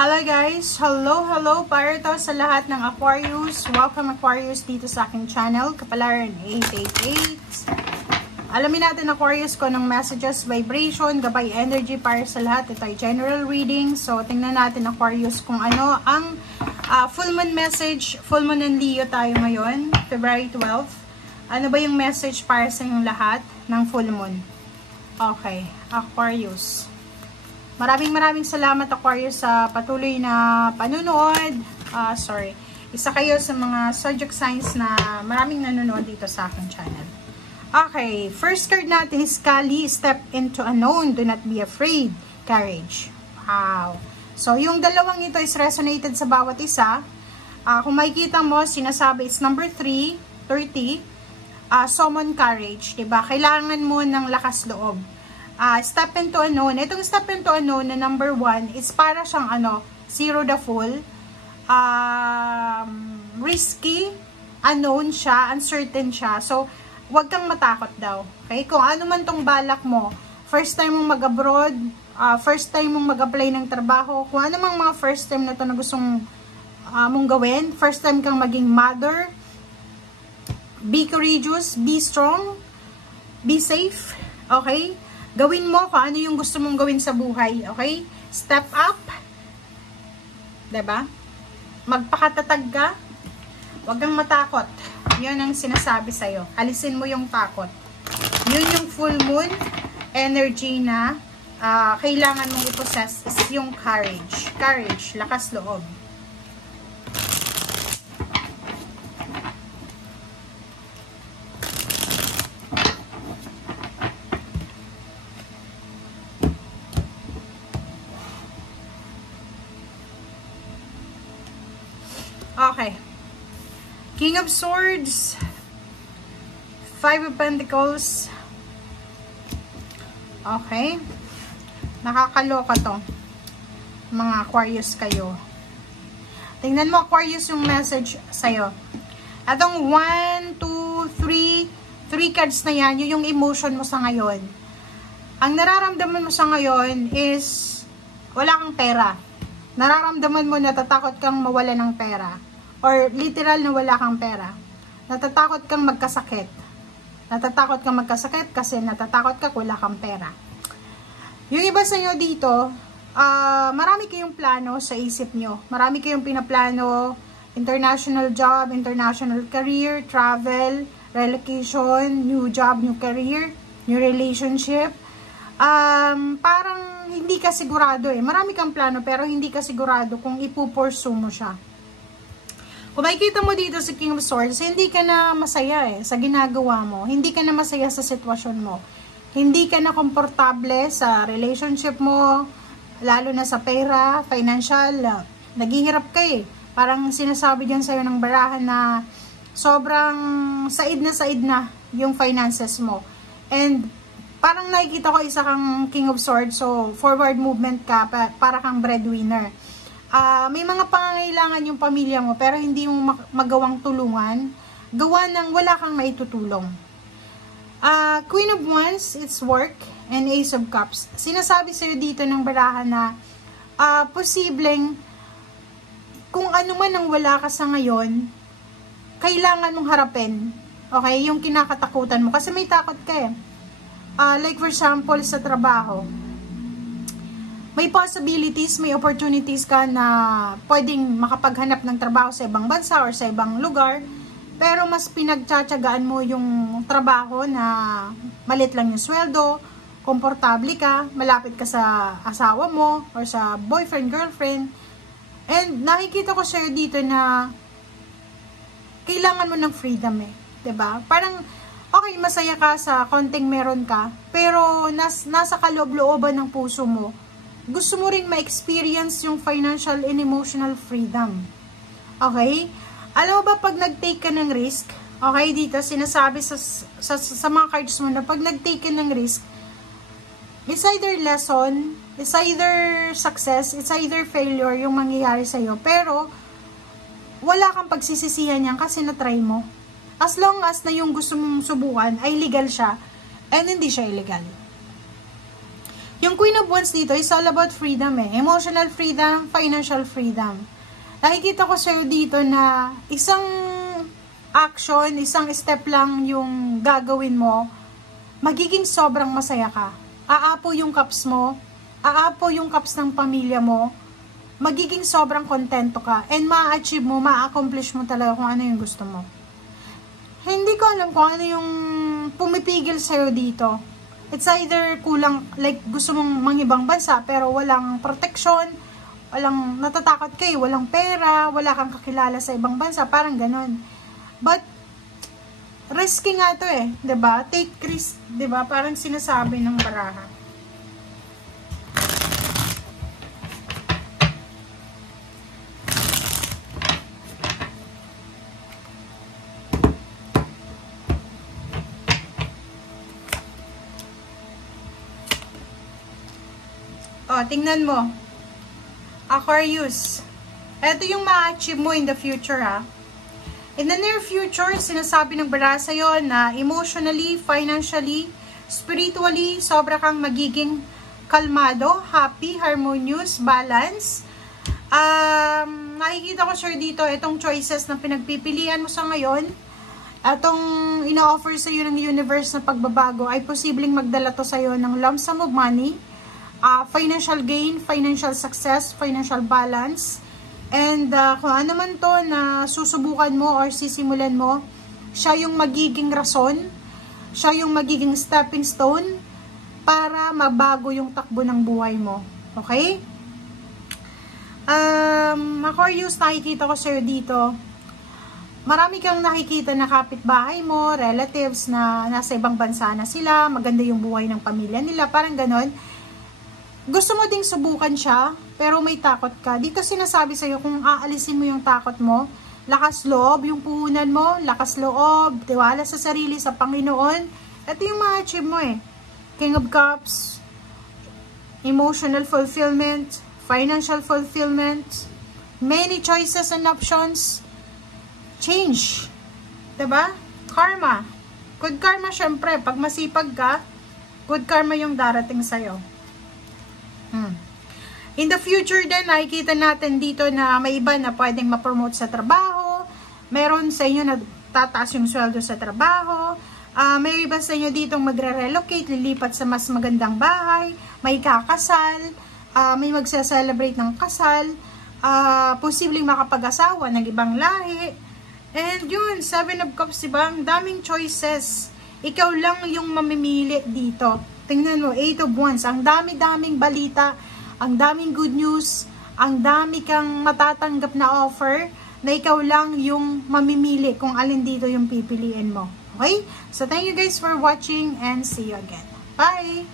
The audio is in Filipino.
Hello guys! Hello para to sa lahat ng Aquarius. Welcome Aquarius dito sa aking channel, Kapalaran 888. Alamin natin Aquarius ko ng messages, vibration, gabay energy para sa lahat. Ito ay general reading. So tingnan natin Aquarius kung ano ang full moon message. Full moon ng Leo tayo ngayon, February 12. Ano ba yung message para sa inyong lahat ng full moon? Okay, Aquarius. Maraming salamat Aquarius sa patuloy na panunood. Isa kayo sa mga zodiac signs na maraming nanonood dito sa aking channel. Okay, first card natin is Kali, step into unknown, do not be afraid, courage. Wow. So, yung dalawang ito is resonated sa bawat isa. Kung makikita mo, sinasabi it's number 3, 30, summon courage, diba? Kailangan mo ng lakas loob. Step into unknown. Itong step into unknown na number 1 is para siyang zero the full. Risky, unknown siya, uncertain siya. So, huwag kang matakot daw. Okay? Kung ano man tong balak mo, first time mong mag-abroad, first time mong mag-apply ng trabaho, kung ano mang mga first time na to na gustong mong gawin, first time kang maging mother, be courageous, be strong, be safe, okay? Gawin mo kung ano yung gusto mong gawin sa buhay, okay? Step up. Diba? Magpakatatag ka. Huwag kang matakot. Yun ang sinasabi sa'yo. Alisin mo yung takot. Yun yung full moon energy na kailangan mong i-possess is yung courage. Courage, lakas loob. Okay. King of Swords, 5 of Pentacles. Okay. Nakakaloka to. Mga Aquarius kayo. Tingnan mo Aquarius yung message sa'yo. Atong 1, 2, 3 cards na yan, yung emotion mo sa ngayon. Ang nararamdaman mo sa ngayon is wala kang pera. Nararamdaman mo natatakot kang mawala ng pera. Or literal na wala kang pera. Natatakot kang magkasakit. Natatakot kang magkasakit kasi natatakot ka kung wala kang pera. Yung iba sa inyo dito, marami kayong plano sa isip nyo. Marami kayong pinaplano, international job, international career, travel, relocation, new job, new career, new relationship. Parang hindi ka sigurado eh. Marami kang plano pero hindi ka sigurado kung ipupursue mo siya. Kung makikita mo dito sa King of Swords, hindi ka na masaya sa ginagawa mo. Hindi ka na masaya sa sitwasyon mo. Hindi ka na komportable sa relationship mo, lalo na sa pera, financial. Naghihirap ka eh. Parang sinasabi dyan sa'yo ng barahan na sobrang said na yung finances mo. And parang nakikita ko isa kang King of Swords, so forward movement ka, para kang breadwinner. May mga pangangailangan yung pamilya mo pero hindi mo magawang tulungan, gawa ng wala kang maitutulong. Queen of Wands, it's work, and Ace of Cups. Sinasabi sa'yo dito ng barahan na posibleng kung ano man ang wala ka sa ngayon, kailangan mong harapin, okay, yung kinakatakutan mo kasi may takot ka eh. Like for example sa trabaho, may possibilities, may opportunities ka na pwedeng makapaghanap ng trabaho sa ibang bansa or sa ibang lugar, pero mas pinagtsatsagaan mo yung trabaho na malit lang yung sweldo, komportable ka, malapit ka sa asawa mo or sa boyfriend, girlfriend. And nakikita ko sa'yo dito na kailangan mo ng freedom eh, 'di ba? Parang okay, masaya ka sa konting meron ka, pero nasa kaloob-looban ng puso mo, gusto mo rin ma-experience yung financial and emotional freedom. Okay? Alam mo ba pag nag-take ka ng risk, okay, dito sinasabi sa mga cards mo na pag nag-take ka ng risk, it's either lesson, it's either success, it's either failure yung mangyayari sa'yo, pero wala kang pagsisisihan yan kasi na-try mo. As long as na yung gusto mong subukan ay legal siya and hindi siya illegal. Yung Queen of Wands dito is all about freedom eh. Emotional freedom, financial freedom. Nakikita ko sa'yo dito na isang action, isang step lang yung gagawin mo, magiging sobrang masaya ka. Aapo yung cups mo, aapo yung cups ng pamilya mo, magiging sobrang kontento ka, and ma-achieve mo, ma-accomplish mo talaga kung ano yung gusto mo. Hindi ko alam kung ano yung pumipigil sa'yo dito. It's either kulang, like gusto mong mangibang bansa, pero walang protection, walang natatakot kayo, walang pera, wala kang kakilala sa ibang bansa, parang ganon. But, risky nga to eh, 'di ba? Take risk, 'di ba? Parang sinasabi ng baraha. Oh, tingnan mo. Aquarius. Ito yung ma-achieve mo in the future, ha? In the near future, sinasabi ng baraha sa'yo na emotionally, financially, spiritually, sobra kang magiging kalmado, happy, harmonious, balance. Nakikita ko sure dito, itong choices na pinagpipilian mo sa ngayon, itong ina-offer sa'yo ng universe na pagbabago, ay posibleng magdala to sa'yo ng lump sum of money, financial gain, financial success, financial balance, and kung ano man to na susubukan mo or sisimulan mo, siya yung magiging rason, siya yung magiging stepping stone para mabago yung takbo ng buhay mo. Okay? Aquarius, nakikita ko sa'yo dito, marami kang nakikita na kapitbahay mo, relatives na nasa ibang bansa na sila, maganda yung buhay ng pamilya nila, parang ganon. Gusto mo ding subukan siya, pero may takot ka. Dito sinasabi sa'yo, kung aalisin mo yung takot mo, lakas loob, yung puhunan mo, lakas loob, tiwala sa sarili, sa Panginoon, ito yung ma-achieve mo eh. King of Cups, emotional fulfillment, financial fulfillment, many choices and options, change. Diba? Karma. Good karma syempre. Pag masipag ka, good karma yung darating sa'yo. In the future din, nakikita natin dito na may iba na pwedeng ma-promote sa trabaho. Meron sa inyo na tataas yung sweldo sa trabaho. May iba sa inyo dito magre-relocate, lilipat sa mas magandang bahay. May kakasal. May magse-celebrate ng kasal. Posibleng makapag-asawa ng ibang lahi. And yun, 7 of Cups, diba? Ang daming choices. Ikaw lang yung mamimili dito. Tingnan mo, 8 of Wands. Ang dami-daming balita, ang daming good news, ang dami kang matatanggap na offer na ikaw lang yung mamimili kung alin dito yung pipiliin mo. Okay? So, thank you guys for watching and see you again. Bye!